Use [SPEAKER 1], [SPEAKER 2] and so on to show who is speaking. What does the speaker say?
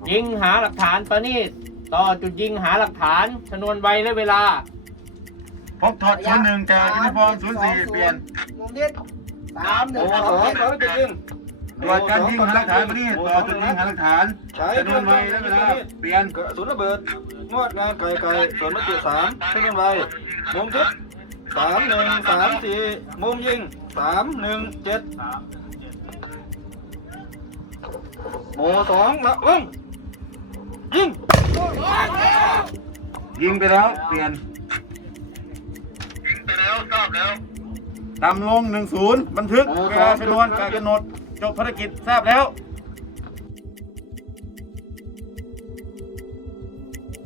[SPEAKER 1] ยิงหาหลักฐานประณีตต่อจุดยิงหาหลักฐานชนวนไวและเวลา
[SPEAKER 2] พบถอดชุด1จากยูนิฟอร์ม04เปลี่ยน
[SPEAKER 3] มุมนิด3 1 2 7
[SPEAKER 4] จะยิง
[SPEAKER 2] ตรวจการยิงหาหลักฐานประณีตต่อจุดยิงหาหลักฐานชนวนไวและเวลาเปลี่ยน
[SPEAKER 4] กระสุนระเบิดงวดงานไก่ส่วนมติ3ชนวนไวมุมทิศ3 1 3 4มุมยิง3 1 7โม2ละวงยิง
[SPEAKER 2] ยิงไปแล้วเปลี่ยนตามลง10บันทึกเวลาชนวนการกำหนดจบภารกิจทราบแล้ว